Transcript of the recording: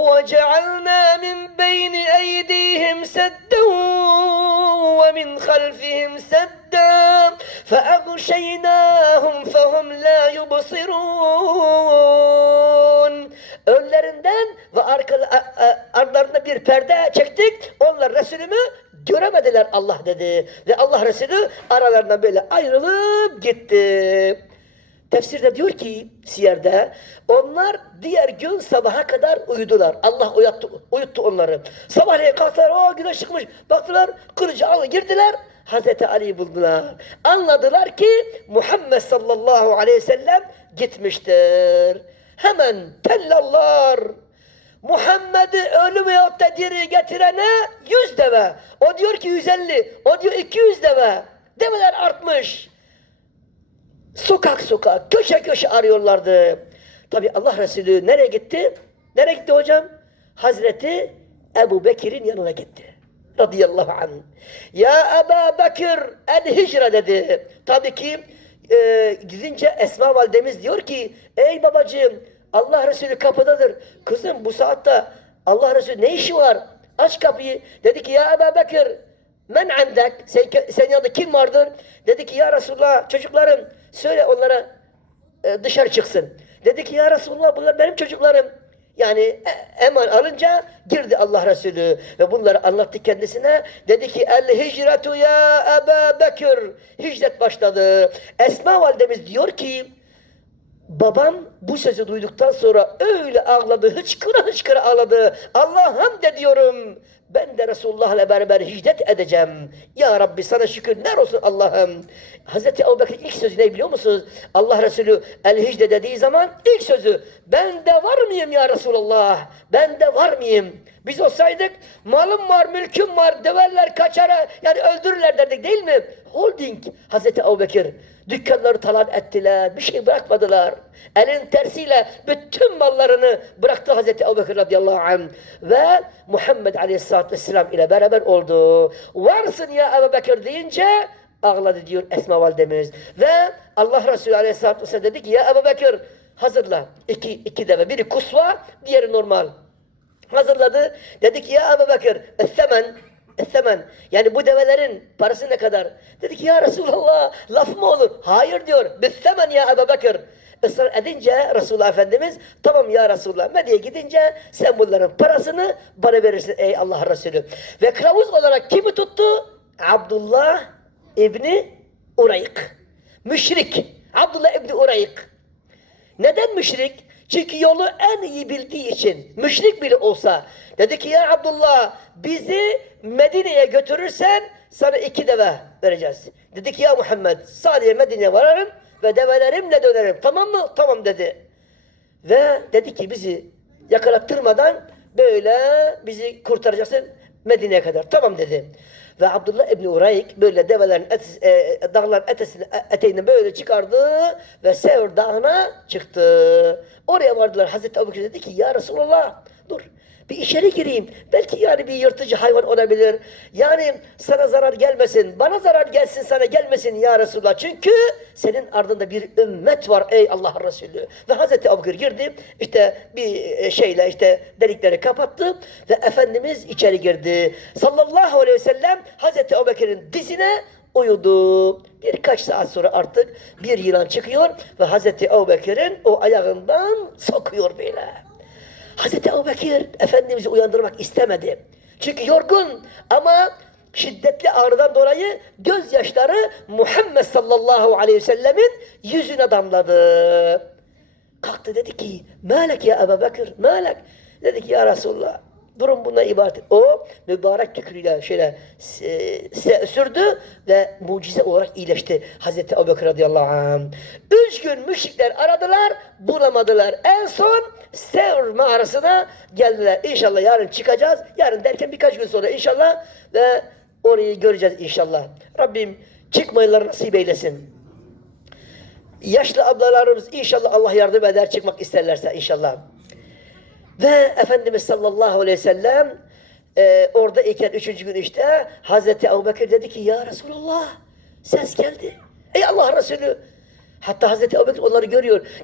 وجعلنا من بين أيديهم سدا ومن خلفهم سدا فأغشيناهم فهم لا يبصرون Önlerinden ve arka, a- a- arkalarında bir perde çektik. Onlar Resulümü göremediler Allah dedi. Ve Allah Resulü aralarından böyle ayrılıp gitti. Tefsirde diyor ki Siyer'de onlar diğer gün sabaha kadar uyudular. Allah uyuttu, uyuttu onları. Sabahleyin kalktılar. O güneş çıkmış. Baktılar kılıcı alı girdiler. Hazreti Ali'yi buldular. Anladılar ki Muhammed sallallahu aleyhi ve sellem gitmiştir. Hemen tellallar. Muhammed'i ölü veyahut da diri getirene yüz deve. O diyor ki 150. O diyor 200 deve. Develer artmış sokak sokak, köşe köşe arıyorlardı. Tabi Allah Resulü nereye gitti? Nereye gitti hocam? Hazreti Ebu Bekir'in yanına gitti. Radıyallahu anh. Ya Ebu Bekir el hicre dedi. Tabii ki e, gidince Esma validemiz diyor ki ey babacığım Allah Resulü kapıdadır. Kızım bu saatte Allah Resulü ne işi var? Aç kapıyı. Dedi ki ya Ebu Bekir Men andek, sen, senin yanında kim vardır? Dedi ki ya Resulullah çocuklarım söyle onlara e, dışarı çıksın. Dedi ki ya Resulullah bunlar benim çocuklarım. Yani e, eman alınca girdi Allah Resulü ve bunları anlattı kendisine. Dedi ki el hicretu ya Ebu Bekir. Hicret başladı. Esma validemiz diyor ki Babam bu sesi duyduktan sonra öyle ağladı, hıçkıra hıçkıra ağladı. Allah'ım de diyorum. Ben de Resulullah'la beraber hicret edeceğim. Ya Rabbi sana şükürler olsun Allah'ım. Hazreti Ebu Bekir ilk sözü ne biliyor musunuz? Allah Resulü el hicre dediği zaman ilk sözü ben de var mıyım ya Resulullah? Ben de var mıyım? Biz olsaydık malım var, mülküm var, deverler kaçara yani öldürürler derdik değil mi? Holding Hazreti Ebu Bekir. Dükkanları talan ettiler, bir şey bırakmadılar. Elin tersiyle bütün mallarını bıraktı Hazreti Ebu Bekir radıyallahu anh. Ve Muhammed aleyhissalatü vesselam ile beraber oldu. Varsın ya Ebu Bekir deyince ağladı diyor Esma validemiz. Ve Allah Resulü aleyhissalatü vesselam dedi ki ya Ebu Bekir hazırla. İki, iki deve. Biri kusva, diğeri normal hazırladı. Dedi ki ya Ebu Bekir, Essemen. Yani bu develerin parası ne kadar? Dedi ki ya Resulallah laf mı olur? Hayır diyor. Bissemen ya Ebu Bekir. Israr edince Resulullah Efendimiz tamam ya Resulullah Medine'ye gidince sen bunların parasını bana verirsin ey Allah Resulü. Ve kılavuz olarak kimi tuttu? Abdullah İbni Urayk. Müşrik. Abdullah İbni Urayk. Neden müşrik? Çünkü yolu en iyi bildiği için. Müşrik bile olsa. Dedi ki ya Abdullah bizi Medine'ye götürürsen sana iki deve vereceğiz. Dedi ki ya Muhammed sadece Medine'ye vararım ve develerimle dönerim. Tamam mı? Tamam dedi. Ve dedi ki bizi yakalattırmadan böyle bizi kurtaracaksın Medine'ye kadar. Tamam dedi. Ve Abdullah İbni Urayk böyle develerin et, e, dağların etesini, eteğini böyle çıkardı ve Sevr Dağı'na çıktı. Oraya vardılar. Hazreti Ebu Bekir dedi ki ya Resulallah dur bir içeri gireyim. Belki yani bir yırtıcı hayvan olabilir. Yani sana zarar gelmesin. Bana zarar gelsin sana gelmesin ya Resulullah. Çünkü senin ardında bir ümmet var ey Allah Resulü. Ve Hazreti Bekir girdi. İşte bir e, şeyle işte delikleri kapattı. Ve Efendimiz içeri girdi. Sallallahu aleyhi ve sellem Hazreti Ebu Bekir'in dizine uyudu. Birkaç saat sonra artık bir yılan çıkıyor ve Hazreti Ebu Bekir'in o ayağından sokuyor böyle. Hazreti Ebu Bekir Efendimiz'i uyandırmak istemedi. Çünkü yorgun ama şiddetli ağrıdan dolayı gözyaşları Muhammed sallallahu aleyhi ve sellemin yüzüne damladı. Kalktı dedi ki Melek ya Ebu Bekir Melek. Dedi ki ya Resulullah durum buna ibaret. O mübarek tükürüyle şöyle e, sürdü ve mucize olarak iyileşti. Hazreti Ebu Bekir radıyallahu anh. Üç gün müşrikler aradılar bulamadılar. En son Sevr mağarasına geldiler. İnşallah yarın çıkacağız. Yarın derken birkaç gün sonra inşallah ve orayı göreceğiz inşallah. Rabbim çıkmayıları nasip eylesin. Yaşlı ablalarımız inşallah Allah yardım eder çıkmak isterlerse inşallah. Ve Efendimiz sallallahu aleyhi ve sellem e, orada iken üçüncü gün işte Hazreti Ebu Bekir dedi ki ya Resulallah ses geldi. Ey Allah Resulü. Hatta Hazreti Ebu Bekir onları görüyor.